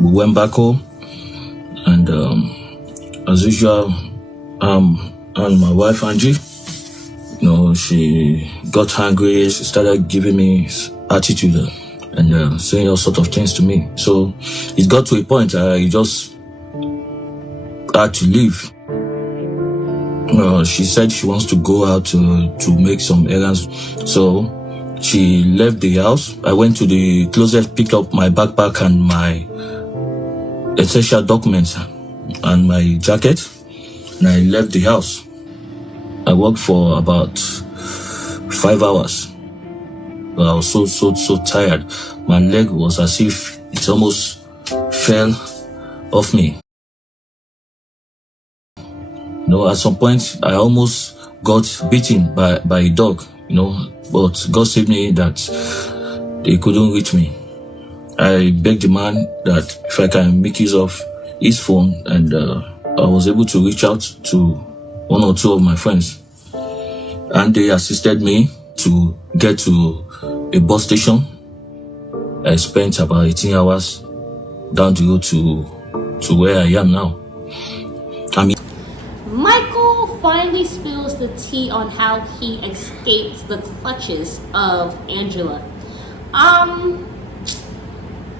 We went back home, and as usual, and my wife Angie, she got angry. She started giving me attitude and saying all sort of things to me. So it got to a point I just had to leave. She said she wants to go out to make some errands. So she left the house. I went to the closet, picked up my backpack and my essential documents and my jacket, and I left the house. I worked for about 5 hours. But I was so tired. My leg was as if it almost fell off me. At some point I almost got beaten by a dog, but God saved me that they couldn't reach me. I begged the man that if I can make use of his phone, and I was able to reach out to one or two of my friends, and they assisted me to get to a bus station. I spent about 18 hours down the road to where I am now. Michael finally spills the tea on how he escaped the clutches of Angela.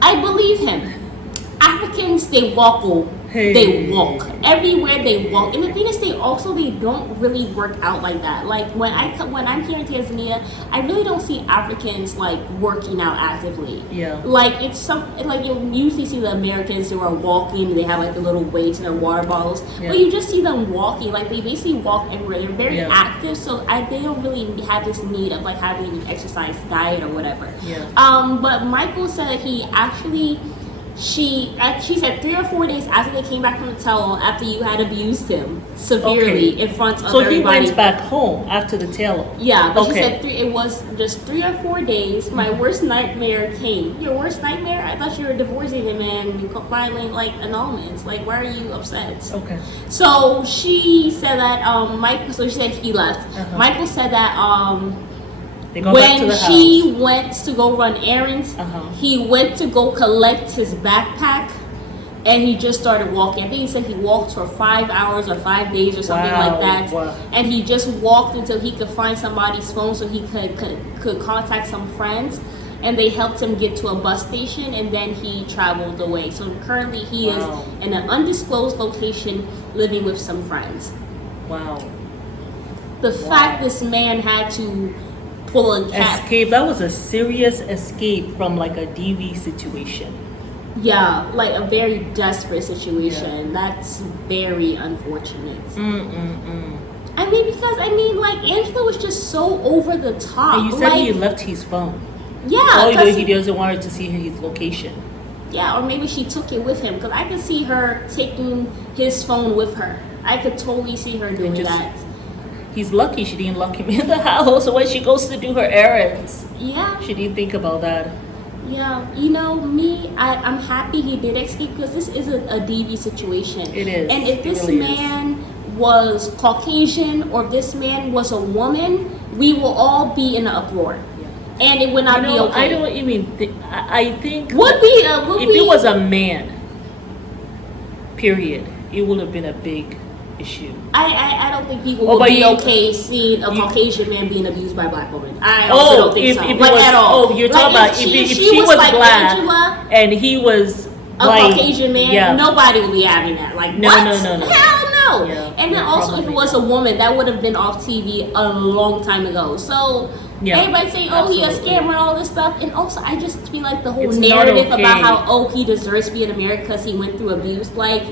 I believe him. Africans, they walk. They walk everywhere. They walk, and the thing is, they don't really work out like that. Like when I'm here in Tanzania, I really don't see Africans like working out actively. Yeah. Like you usually see the Americans who are walking. They have like the little weights in their water bottles, but you just see them walking. Like they basically walk everywhere. They're very active, so they don't really have this need of like having an exercise diet or whatever. Yeah. But Michael said she said 3 or 4 days after they came back from the tell after you had abused him severely in front of everybody. So he went back home after the tell. Yeah, but she said it was just 3 or 4 days. My worst nightmare came. Your worst nightmare? I thought you were divorcing him and filing like annulments. Like, why are you upset? Okay. So she said that Michael. So she said he left. Michael said that when she went to go run errands, he went to go collect his backpack, and he just started walking. I think he said he walked for 5 hours or 5 days or something like that. Wow. And he just walked until he could find somebody's phone so he could contact some friends. And they helped him get to a bus station, and then he traveled away. So currently he is in an undisclosed location living with some friends. Wow. The fact this man had to pull a cap. Escape. That was a serious escape from like a DV situation. Yeah, like a very desperate situation. That's very unfortunate. I mean, because like Angela was just so over the top. And you said he left his phone. Yeah, he doesn't want her to see his location. Yeah, or maybe she took it with him, because I could see her taking his phone with her. I could totally see her doing that. He's lucky she didn't lock him in the house. So when she goes to do her errands, she didn't think about that. Yeah, I'm happy he did escape, because this is a DV situation. It is. And if this man was Caucasian, or if this man was a woman, we will all be in an uproar. And it would not be okay. I don't even think. I think if it was a man, period, it would have been a big issue. I don't think people would be okay seeing a Caucasian man being abused by a black woman. I also don't think so. At all. Oh, you're talking about if she was like black Angela, and he was a Caucasian man, nobody would be having that. Like, no. Hell no. Yeah, and then also, if it was a woman, that would have been off TV a long time ago. So everybody saying, he a scammer and all this stuff. And also, I just feel like the whole narrative about how, he deserves to be in America because he went through abuse. Like,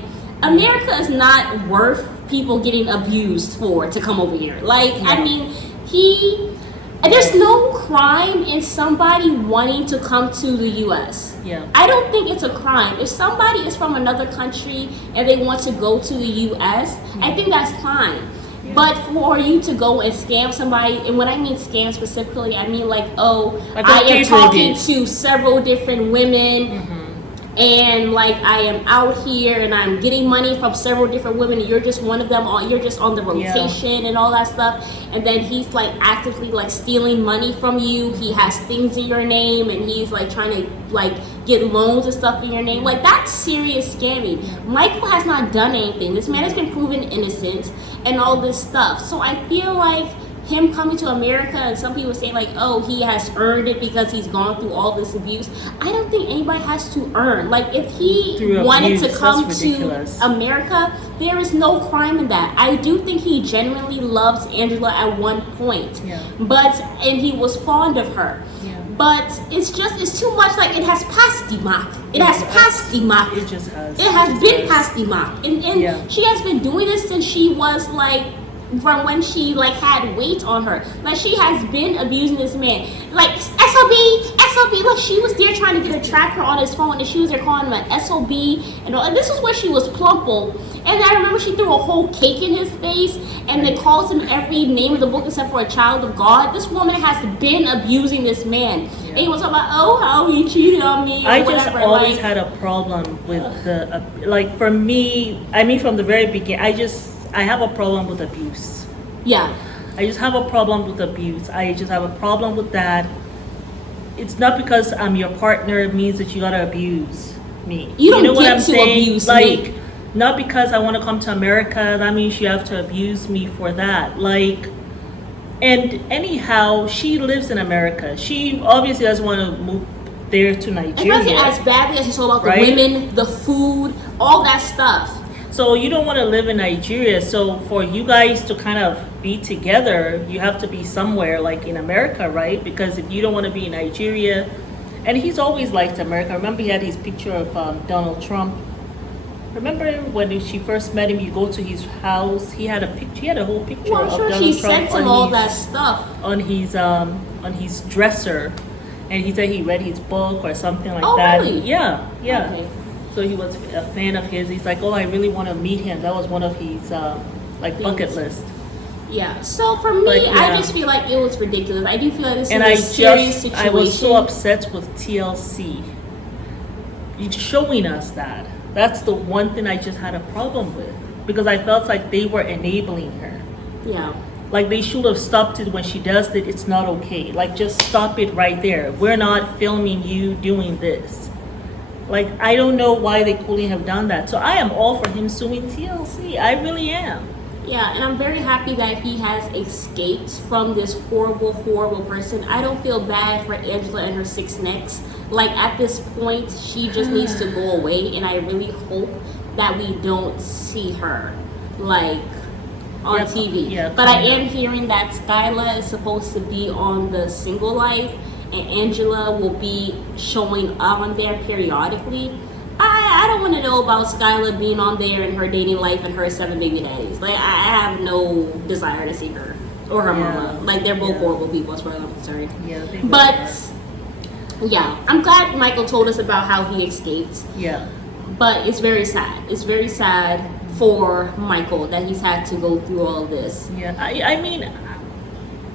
America is not worth people getting abused to come over here. Like, I mean, there's no crime in somebody wanting to come to the U.S. Yeah. I don't think it's a crime. If somebody is from another country and they want to go to the U.S., I think that's fine. But for you to go and scam somebody, and when I mean scam specifically, I mean like, I am talking to several different women. and like I am out here and I'm getting money from several different women and you're just one of them, you're just on the rotation and all that stuff, and then he's like actively like stealing money from you. He has things in your name and he's like trying to like get loans and stuff in your name. Like, that's serious scamming. Michael has not done anything. This man has been proven innocent and all this stuff. So I feel like him coming to America, and some people say like, oh, he has earned it because he's gone through all this abuse. I don't think anybody has to earn. Like, if he wanted to come to America, there is no crime in that. I do think he genuinely loves Angela at one point, and he was fond of her. But it's too much. Like, it has passed the mark. It has passed the mark. It just has. It has been past the mark, and she has been doing this since she was like, from when she like had weight on her. Like, she has been abusing this man. Like, SOB, look, she was there trying to get a tracker on his phone, and she was there calling him an SOB and all. And this was when she was plumple. And I remember she threw a whole cake in his face and then calls him every name of the book except for a child of God. This woman has been abusing this man. And he was talking about, oh, how he cheated on me or I whatever. just always had a problem with the like, for me, I mean, from the very beginning, I have a problem with abuse. Yeah. I just have a problem with abuse. I just have a problem with that. It's not because I'm your partner, it means that you gotta abuse me. You don't know what get I'm to saying? abuse like, me. Not because I want to come to America, that means you have to abuse me for that. Like, and anyhow, she lives in America. She obviously doesn't want to move there to Nigeria. It doesn't as badly as you saw about the women, the food, all that stuff. So you don't want to live in Nigeria. So for you guys to kind of be together, you have to be somewhere like in America, right? Because if you don't want to be in Nigeria, and he's always liked America. Remember, he had his picture of Donald Trump. Remember when she first met him, you go to his house, he had a picture, he had a whole picture of Donald Trump. She sent him all that stuff on his dresser, and he said he read his book or something like that. Really? Yeah. Okay. So he was a fan of his. He's like, oh, I really want to meet him. That was one of his like bucket list. Yeah. So for me, I just feel like it was ridiculous. I do feel like this is a serious situation. I was so upset with TLC. You're showing us that. That's the one thing I just had a problem with, because I felt like they were enabling her. Yeah. Like, they should have stopped it when she does it. It's not okay. Like, just stop it right there. We're not filming you doing this. Like, I don't know why they couldn't have done that. So I am all for him suing TLC. I really am. Yeah, and I'm very happy that he has escaped from this horrible, horrible person. I don't feel bad for Angela and her 6 necks. Like, at this point, she just needs to go away, and I really hope that we don't see her, like, on TV. Yeah, but I am hearing that Skyla is supposed to be on the Single Life, and Angela will be showing up on there periodically. I don't want to know about Skyla being on there and her dating life and her 7 baby daddies. Like, I have no desire to see her or her mama. Like, they're both horrible people as far as I'm concerned. Yeah, yeah, I'm glad Michael told us about how he escaped. Yeah. But it's very sad. It's very sad for Michael that he's had to go through all this. Yeah, I mean,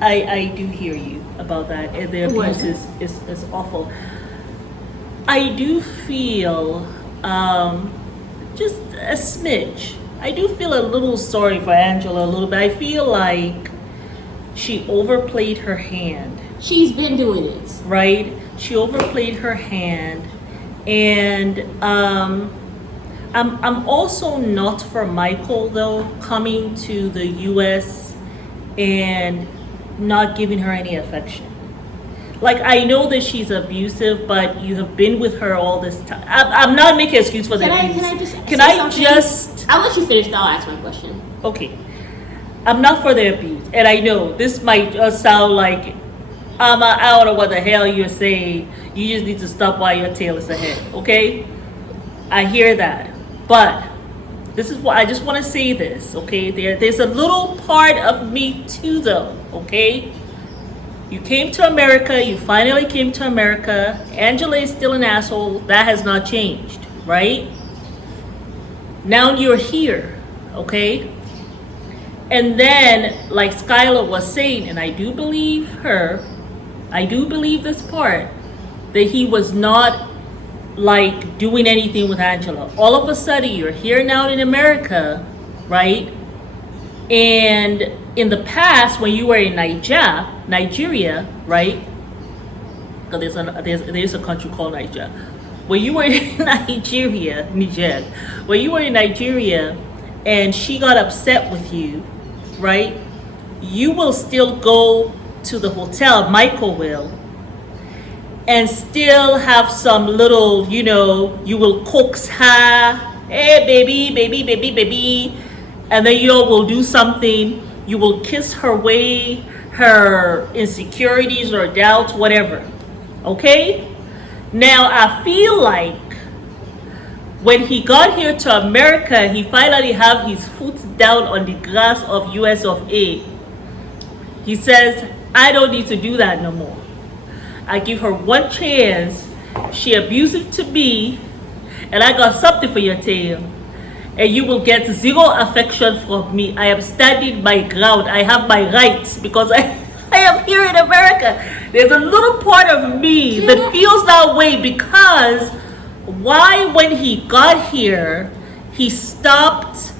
I do hear you about that. The abuse is awful. I do feel just a smidge. I do feel a little sorry for Angela a little bit. I feel like she overplayed her hand. She's been doing it. Right? She overplayed her hand. And I'm also not for Michael, though, coming to the U.S. and not giving her any affection. Like, I know that she's abusive, but you have been with her all this time. I'm not making an excuse for the abuse. Can I just... I'll let you finish, then I'll ask my question. Okay. I'm not for the abuse. And I know this might just sound like I don't know what the hell you're saying. You just need to stop while your tail is ahead, okay? I hear that. But this is what I just want to say this, okay? There's a little part of me too, though, okay? You came to America. You finally came to America. Angela is still an asshole. That has not changed, right? Now you're here, okay? And then, like Skyla was saying, and I do believe her, I do believe this part, that he was not like doing anything with Angela. All of a sudden, you're here now in America, right? And in the past, when you were in Nigeria, right? Because there's a country called Niger. When you were in Niger, when you were in Nigeria, and she got upset with you, right? You will still go to the hotel, Micheal will, and still have some little, you will coax her, hey baby, and then you all will do something. You will kiss her away, her insecurities or doubts, whatever. Okay? Now I feel like when he got here to America, he finally have his foot down on the grass of US of A. He says, I don't need to do that no more. I give her one chance. She abusive to me, and I got something for your tail. And you will get zero affection from me. I am standing my ground. I have my rights because I am here in America. There's a little part of me that feels that way because why, when he got here, he stopped,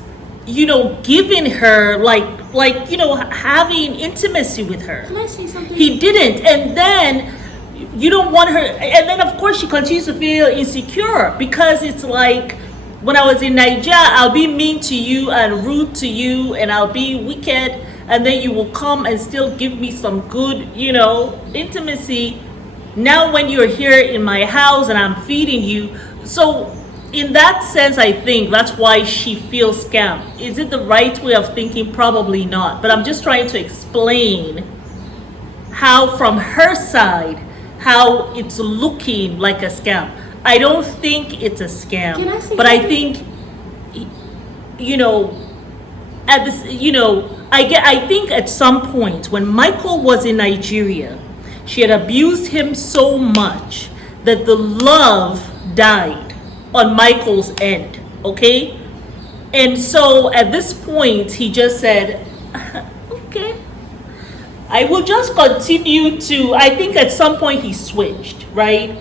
giving her having intimacy with her. Can I say something? He didn't. And then you don't want her, and then of course she continues to feel insecure because it's like, when I was in Niger, I'll be mean to you and rude to you and I'll be wicked, and then you will come and still give me some good, intimacy. Now when you're here in my house and I'm feeding you, so in that sense, I think that's why she feels scammed. Is it the right way of thinking? Probably not. But I'm just trying to explain how from her side, how it's looking like a scam. I don't think it's a scam. Can I say but something? I think, at this, I think at some point when Micheal was in Nigeria, she had abused him so much that the love died on Michael's end, okay? And so at this point, he just said, okay, I will just continue to, I think at some point he switched, right?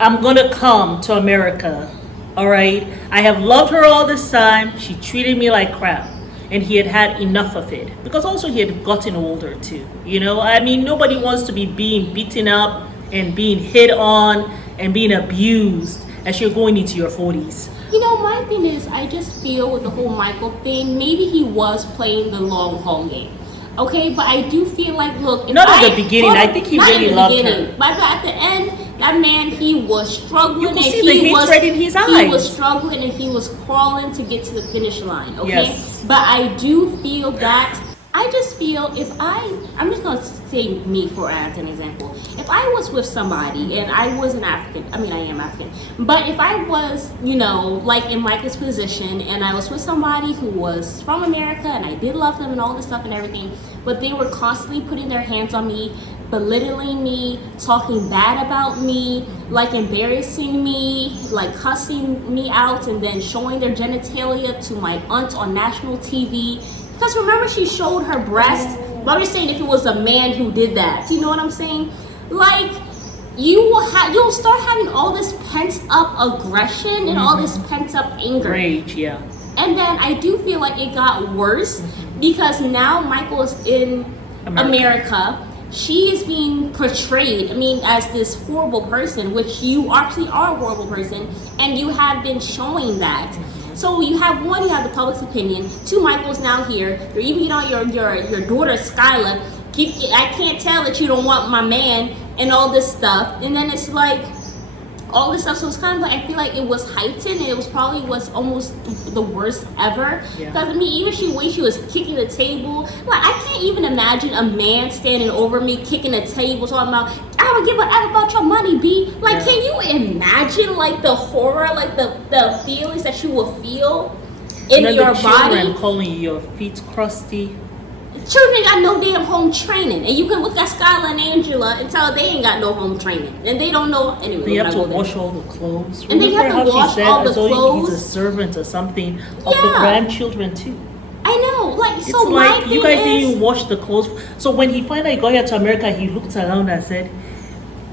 I'm gonna come to America, all right? I have loved her all this time. She treated me like crap. And he had had enough of it. Because also he had gotten older too, I mean, nobody wants to be being beaten up and being hit on and being abused as you're going into your 40s. My thing is, I just feel with the whole Micheal thing, maybe he was playing the long haul game. Okay, but I do feel like, look, not at the beginning. I think he really loved her. But at the end, that man, he was struggling. You can see the hatred in his eyes. He was struggling and he was crawling to get to the finish line. Okay, yes. But I do feel that. I just feel if I'm just gonna say me as an example. If I was with somebody and I was an African, I am African, but if I was, like in Michael's position and I was with somebody who was from America and I did love them and all this stuff and everything, but they were constantly putting their hands on me, belittling me, talking bad about me, like embarrassing me, like cussing me out and then showing their genitalia to my aunt on national TV. Because remember, she showed her breast. But I'm just saying, if it was a man who did that, you know what I'm saying? Like, you'll start having all this pent up aggression and all this pent up anger, rage, yeah. And then I do feel like it got worse because now Micheal is in America. She is being portrayed, as this horrible person, which you actually are a horrible person, and you have been showing that. So you have the public's opinion. Two, Michael's now here. You're even, your daughter Skylar. I can't tell that you don't want my man and all this stuff. And then it's like all this stuff. So it's kind of like I feel like it was heightened. And it was probably almost the worst ever. Because even when she was kicking the table, like I can't even imagine a man standing over me kicking the table talking about I don't give a F about your money, B. Like, can you imagine like the horror, like the feelings that you will feel in your body? Children calling your feet crusty. Children got no damn home training, and you can look at Skylar and Angela and tell they ain't got no home training, and they don't know anyway. They have to wash all the clothes. And they have to wash all the clothes. He's a servant or something of the grandchildren too. I know, like it's so. Like my you guys thing didn't even wash the clothes. So when he finally got here to America, he looked around and said,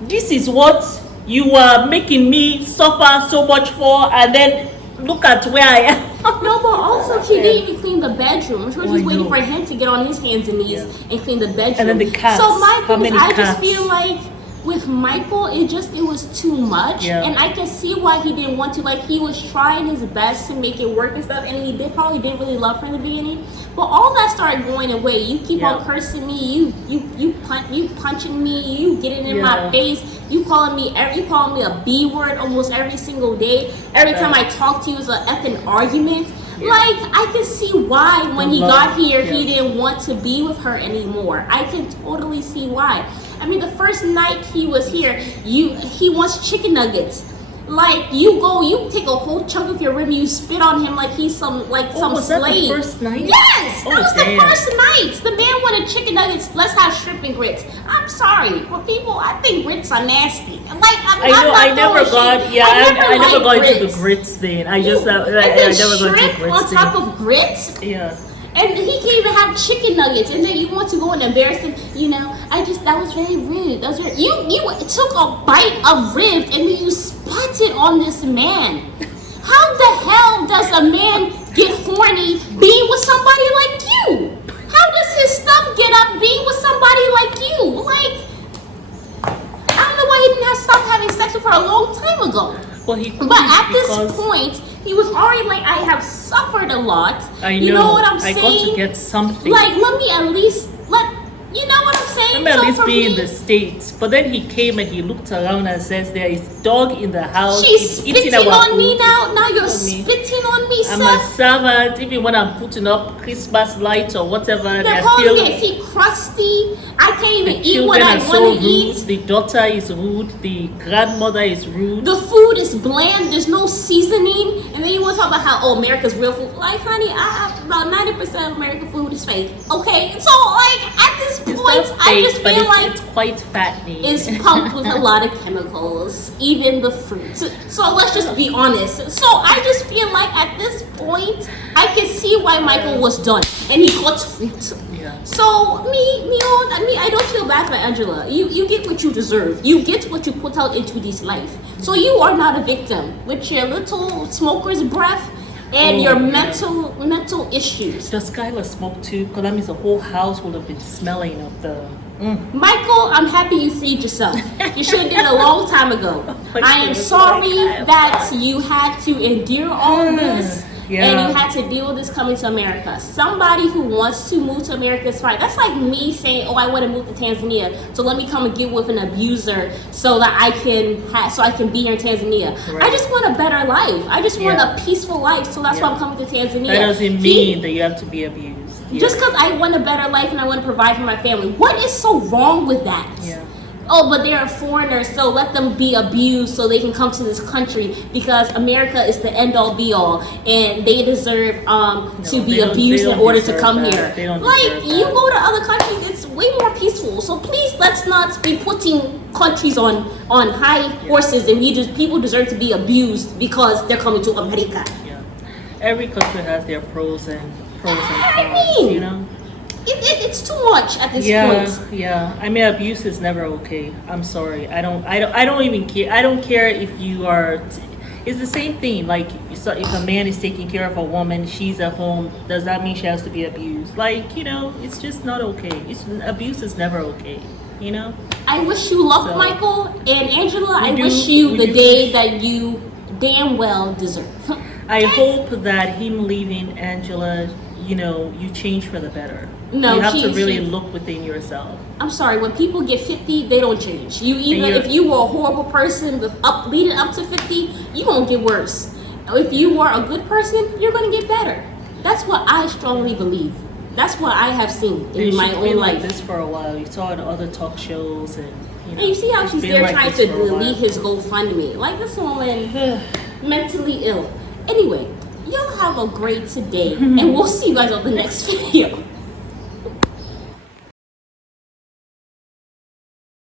"This is what you are making me suffer so much for, and then look at where I am. No, but also she didn't even clean the bedroom. She was just waiting for him to get on his hands and knees and clean the bedroom. And then the cats. So my thing is, I cats? just feel like with Michael, it was too much, and I can see why he didn't want to. Like, he was trying his best to make it work and stuff, and he probably didn't really love her in the beginning. But all that started going away. You keep on cursing me. You punching me. You getting in my face. You calling me a B word almost every single day. Every time I talk to you, it's an effing argument. Yeah. Like, I can see why when he got here, he didn't want to be with her anymore. I can totally see why. I mean, the first night he was here, he wants chicken nuggets. Like, you take a whole chunk of your rib and you spit on him like he's some slave. Was that the first night? Yes, that was the first night. The man wanted chicken nuggets. Let's have shrimp and grits. I'm sorry, but people, I think grits are nasty. Like, I never got into the grits thing. I never got into grits on top of grits. Yeah. And he can't even have chicken nuggets, and then you want to go and embarrass him. That was very rude. That was very, you took a bite of rib and then you spat it on this man. How the hell does a man get horny being with somebody like you? How does his stuff get up being with somebody like you? Like, I don't know why he didn't have stopped having sex with her a long time ago. Well, but at this point, he was already like, I have suffered a lot. I know. You know what I'm saying? I got to get something. Like, let me at least you know what I'm saying? Let me at least be in the States. But then he came and he looked around and says, there is dog in the house. She's spitting on me now. Now you're spitting on me, I'm sir. a servant. Even when I'm putting up Christmas lights or whatever, they're calling me feet crusty. I can't even eat what I want to eat. The daughter is rude. The grandmother is rude. The food is bland. There's no seasoning. And then you want to talk about how, America's real food. Like, honey, about 90% of American food is fake. Okay? So, like, at this point, I just feel like it's quite fattening. It's pumped with a lot of chemicals, even the fruit. So let's just be honest. So I just feel like at this point, I can see why Michael was done, and he got fruit. Yeah. So I don't feel bad for Angela. You get what you deserve. You get what you put out into this life. So you are not a victim with your little smoker's breath and your mental issues. Does Skylar smoke too? Because that means the whole house would have been smelling of the... Michael, I'm happy you freed yourself. You should have did it a long time ago. I am sorry that you had to endure all this. And you had to deal with this coming to America. Somebody who wants to move to America is fine. That's like me saying, I want to move to Tanzania, so let me come and get with an abuser so that I can be here in Tanzania. Right. I just want a better life. I just want a peaceful life, so that's why I'm coming to Tanzania. That doesn't mean that you have to be abused. Just because I want a better life and I want to provide for my family. What is so wrong with that? Yeah. Oh, but they're foreigners, so let them be abused so they can come to this country because America is the end-all be-all, and they deserve to be abused in order to come here. Like, you go to other countries, it's way more peaceful. So please, let's not be putting countries on high horses, and people deserve to be abused because they're coming to America. Yeah. Every country has their pros and cons, you know? It's too much at this point. Yeah. I mean, abuse is never okay. I'm sorry. I don't even care. I don't care if you are. It's the same thing. Like, if a man is taking care of a woman, she's at home. Does that mean she has to be abused? Like, it's just not okay. Abuse is never okay. I wish you luck, Michael and Angela. I wish you the day that you damn well deserve. I hope that him leaving Angela, you change for the better. No, you have to really look within yourself. I'm sorry, when people get 50, they don't change. If you were a horrible person leading up to 50, you're going to get worse. If you were a good person, you're going to get better. That's what I strongly believe. That's what I have seen in my own life. Like this for a while. You saw it in other talk shows, and you see how she's there trying to delete his GoFundMe. Like, this woman, mentally ill. Anyway, y'all have a great day, and we'll see you guys on the next video.